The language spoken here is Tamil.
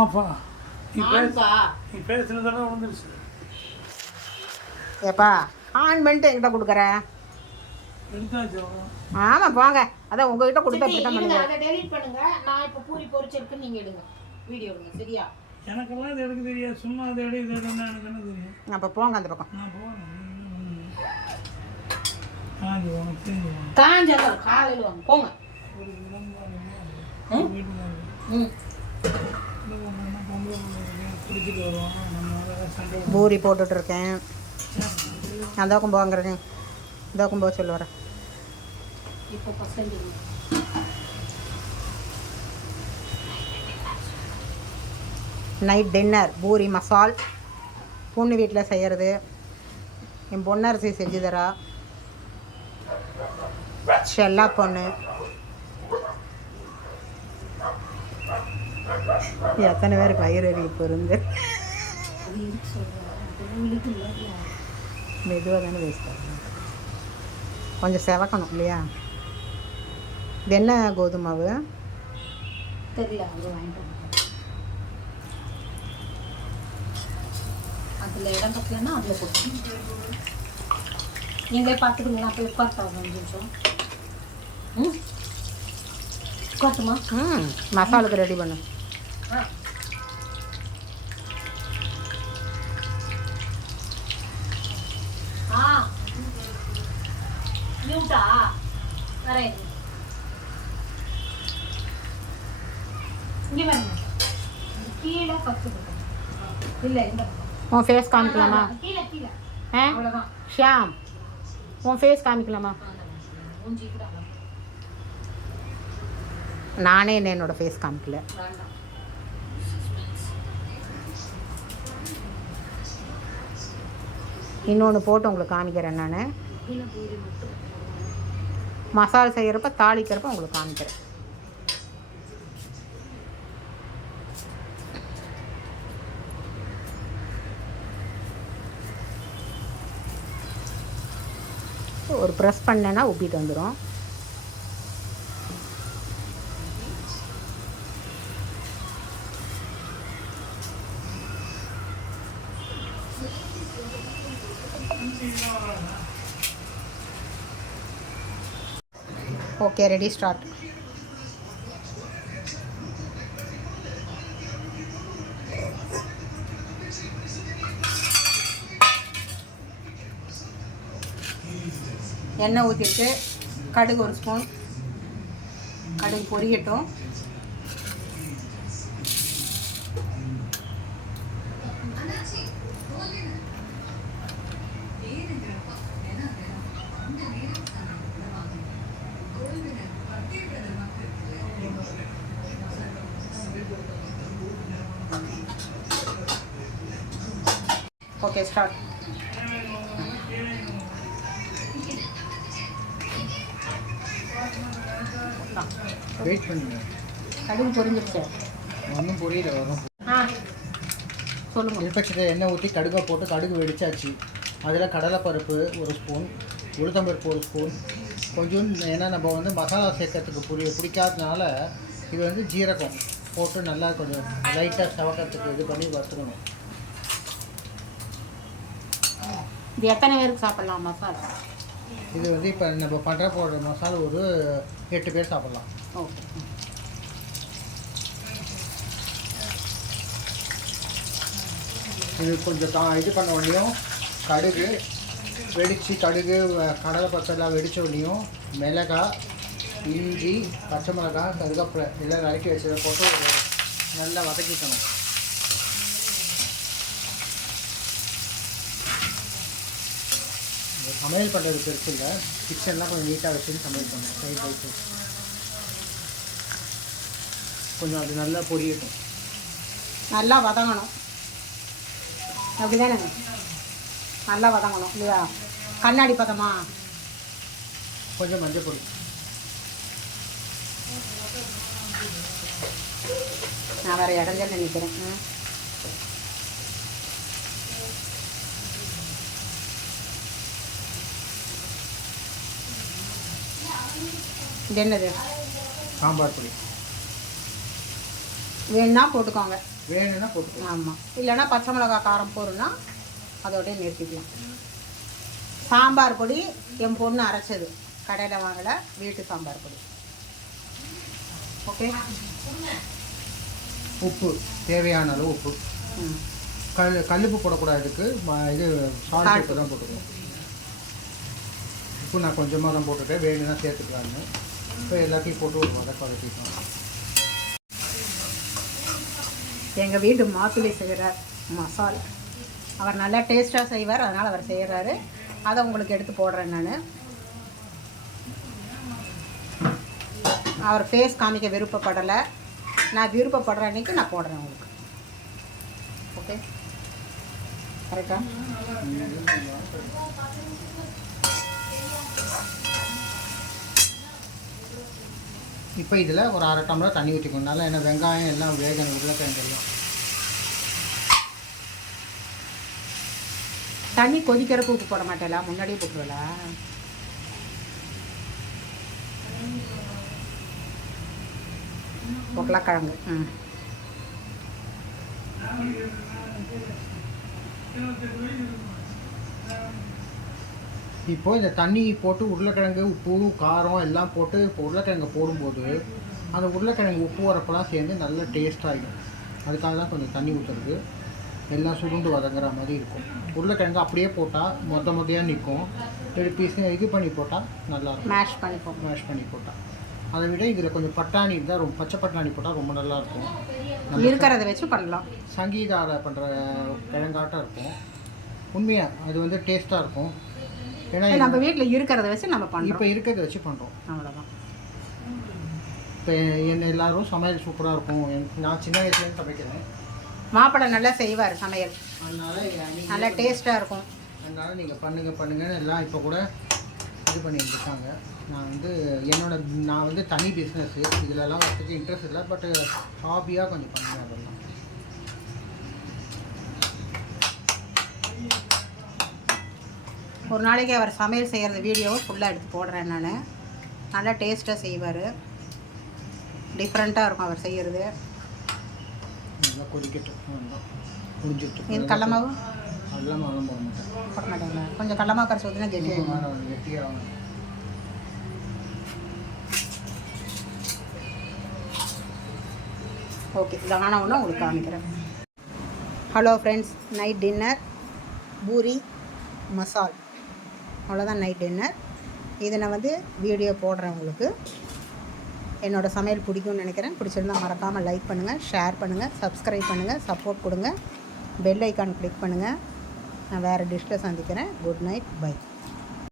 ஆப்பா நீ பேசுனதெல்லாம் வந்துருச்சு. ஏப்பா ஆன் பண்ணிட்டு என்கிட்ட கொடுக்குற. ஆமாம் போங்க, அதான் உங்ககிட்ட கொடுத்தா இப்படி தான் பண்ணுங்க. அதை டெலீட் பண்ணுங்க. நான் இப்போ பூரி பொரிச்சிருக்கு, நீங்கள் எடுங்க, வீடியோ எடுங்க, சரியா? எனக்கெல்லாம் இது எடுக்க தெரியாது, சும்மா அதை எடு இது எடுன்னா எனக்கு என்ன தெரியும். அப்போ போங்க அந்த பக்கம். நான் போகிறேன். காஞ்சி உனக்கு தெரியும். காஞ்செல்லாம் காலையில் வாங்க, போங்க. பூரி போட்டுட்டு இருக்கேன். அந்த பக்கம் போங்கிறேன், இந்த பக்கம் போக சொல்லி வரேன். இப்போ பசங்க நைட் டின்னர் பூரி மசால். பொண்ணு வீட்டில் செய்கிறது. என் பொன்னரசி செஞ்சு தரா. செல்லா பொண்ணு. எத்தனை பேர் பயிர் இப்போ இருந்து மெதுவாக தானே பேசுகிறாங்க. கொஞ்சம் செவக்கணும் இல்லையா? இது என்ன கோதுமாவு தெரியல, அது வாங்கிட்டு அதில் இடம் பத்தலன்னா அதில் போட்டு நீங்களே பார்த்துக்குங்களா? அப்போ உட்கார்த்தா 5 நிமிஷம். உட்காட்டுமா? மசாலுக்கு ரெடி பண்ணு. மியூட்டா வரேன். இங்கே வரேன். கீழே 10 இல்லை, இந்த உன் ஃபேஸ் காமிக்கலாமா? கீழே கீழே அவ்வளோதான். ஷியாம், உன் ஃபேஸ் காமிக்கலாமா? நானே என்னோடய ஃபேஸ் காமிக்கல. இன்னொன்று போட்டு உங்களுக்கு காமிக்கிறேன். நான் மசாலா செய்கிறப்ப தாளிக்கிறப்ப உங்களுக்கு காமிக்கிறேன். ஒரு ப்ரெஸ் பண்ணேன்னா உப்பிட்டு வந்துடும். Okay, ready, start. எண்ணெய் ஊற்றிட்டு கடுகு 1 ஸ்பூன். கடுகு பொரியட்டும். Okay, start. வெயிட் பண்ணுங்க. கடுகு பொரிஞ்சிருச்சு. ஒன்றும் பொரியல வரும். சொல்லுங்கள். இருப்பட்சத்தில் எண்ணெய் ஊற்றி கடுகை போட்டு கடுகு வெடிச்சாச்சு. அதில் கடலைப்பருப்பு 1 ஸ்பூன், உளுத்தம்பருப்பு 1 ஸ்பூன், கொஞ்சம். ஏன்னா நம்ம வந்து மசாலா சேர்க்கறதுக்கு பிடிக்காததுனால இது வந்து ஜீரகம் போட்டு நல்லா கொஞ்சம் லைட்டாக சவக்கிறதுக்கு இது பண்ணி வறுத்துக்கணும். இது எத்தனை பேருக்கு சாப்பிட்லாம் மசாலா? இது வந்து இப்போ நம்ம போடுற மசாலா ஒரு 8 பேர் சாப்பிட்லாம். ஓகே. இது கொஞ்சம் இது பண்ண உடனேயும் கடுகு வெடித்து கடுகு கடலைப்பருப்பெல்லாம் வெடித்த உடனேயும் மிளகாய், இஞ்சி, பச்சை மிளகாய், கருவேப்பிலை எல்லாம் நறுக்கி வச்சதை போட்டு நல்லா வதக்கிக்கணும். சமையல் பண்ணுறது பெருசு இல்லை, கிச்சன்லாம் கொஞ்சம் நீட்டாக வச்சுட்டு சமையல் பண்ணணும். சைட் பை சைட் கொஞ்சம் அது நல்லா பொரியட்டும், நல்லா வதங்கணும். அப்படிதானே? நல்லா வதங்கணும் இல்லையா? கண்ணாடி பதமா? கொஞ்சம் மஞ்சள் பொடி. நான் வேறு இடஞ்சல் நினைக்கிறேன். இது என்னது? சாம்பார் பொடி வேணுன்னா போட்டுக்கோங்க. வேணும்னா போட்டுக்கலாம். ஆமாம், இல்லைன்னா பச்சை மிளகா காரம் போடுன்னா அதோடய நிறுத்திக்கலாம். சாம்பார் பொடி என் பொண்ணு அரைச்சது, கடையில் வாங்கலை, வீட்டு சாம்பார் பொடி. ஓகே. உப்பு தேவையான அளவு உப்பு. கல்லுப்பு போடக்கூடாது, இதுக்கு இது சால்ட் உப்பு தான் போட்டுக்கணும். உப்பு நான் கொஞ்சமாக தான் போட்டுட்டேன், வேணும்னா சேர்த்துக்கலான்னு. இப்போ எல்லாத்தையும் போட்டு ஒரு வதக்கிக்கலாம். எங்கள் வீட்டு மாப்பிள்ளை செய்கிறார் மசாலா. அவர் நல்லா டேஸ்ட்டாக செய்வார், அதனால் அவர் செய்கிறாரு. அதை உங்களுக்கு எடுத்து போடுறேன் நான். அவர் ஃபேஸ் காமிக்க விருப்பப்படலை, நான் விருப்பப்படுற அன்றைக்கி நான் போடுறேன் உங்களுக்கு. ஓகே, கரெக்டா? இப்போ இதில் ஒரு 1/2 டம்ளர் தண்ணி ஊற்றிக்கணும். நல்லா என்ன வெங்காயம் எல்லாம் வேகணும், உருளைக்கிழங்கெல்லாம். தண்ணி கொதிக்கிறப்ப உப்பு போட மாட்டேலா, முன்னாடியே போட்டுருவலா? உருளைக்கிழங்கு. இப்போது இந்த தண்ணி போட்டு உருளைக்கிழங்கு உப்பு காரம் எல்லாம் போட்டு இப்போ உருளைக்கிழங்கு போடும்போது அந்த உருளைக்கிழங்கு உப்பு வரப்பெல்லாம் சேர்ந்து நல்ல டேஸ்ட் ஆகிடும். அதுக்காக தான் கொஞ்சம் தண்ணி ஊற்றுறது, எல்லாம் சுருண்டு வதங்குற மாதிரி இருக்கும். உருளைக்கிழங்கு அப்படியே போட்டால் மொத்தையாக நிற்கும். பீஸ் இது பண்ணி போட்டால் நல்லாயிருக்கும். மேஷ் பண்ணி போட்டால். அதை விட இதில் கொஞ்சம் பட்டாணி இருந்தால் ரொம்ப பச்சை பட்டாணி போட்டால் ரொம்ப நல்லாயிருக்கும். இருக்கிறத வச்சு பண்ணலாம். சங்கீதாவில் பண்ணுற கிழங்காட்டம் இருக்கும். உண்மையாக அது வந்து டேஸ்ட்டாக இருக்கும். ஏன்னா நம்ம வீட்டில் இருக்கிறத வச்சு நம்ம பண்ணுறோம். இப்போ இருக்கிறத வச்சு பண்ணுறோம், அவ்வளோதான். இப்போ என்ன எல்லோரும் சமையல் சூப்பராக இருக்கும். நான் சின்ன வயசுலேருந்து சமைக்கிறேன். மாப்பிள்ளை நல்லா செய்வார் சமையல், அதனால் நல்லா டேஸ்ட்டாக இருக்கும். அதனால் நீங்கள் பண்ணுங்கன்னு எல்லாம் இப்போ கூட இது பண்ணிட்டு இருக்காங்க. நான் வந்து தனி பிஸ்னஸ்ஸு, இதிலெல்லாம் வரத்துக்கு இன்ட்ரெஸ்ட் இல்லை, பட் ஹாபியாக கொஞ்சம் பண்ணுவேன். அதெல்லாம் ஒரு நாளைக்கு அவர் சமையல் செய்கிறது வீடியோவை ஃபுல்லாக எடுத்து போடுறேன் நான். நல்லா டேஸ்ட்டாக செய்வார், டிஃப்ரெண்ட்டாக இருக்கும் அவர் செய்கிறது. நல்லா கொதிக்கட்டும், முடிஞ்சிட்டு. இது கடலமாவு அதெல்லாம் மாவும் போட மாட்டேங்களா? கொஞ்சம் கடலமாவு கரைச்சி ஊற்றினா கெட்டியாக. ஓகே, தானவனும் உங்களுக்கு காமிக்கிறேன். Hello friends, night dinner puri மசால், அவ்வளோதான் நைட் டின்னர். இதை நான் வந்து வீடியோ போடுறேன் உங்களுக்கு. என்னோடய சமையல் பிடிக்கும்னு நினைக்கிறேன். பிடிச்சிருந்தால் மறக்காமல் லைக் பண்ணுங்கள், ஷேர் பண்ணுங்கள், சப்ஸ்கிரைப் பண்ணுங்கள், சப்போர்ட் கொடுங்க, பெல் ஐக்கான் கிளிக் பண்ணுங்கள். நான் வேறு டிஷ்ஷில் சந்திக்கிறேன். Good night, by.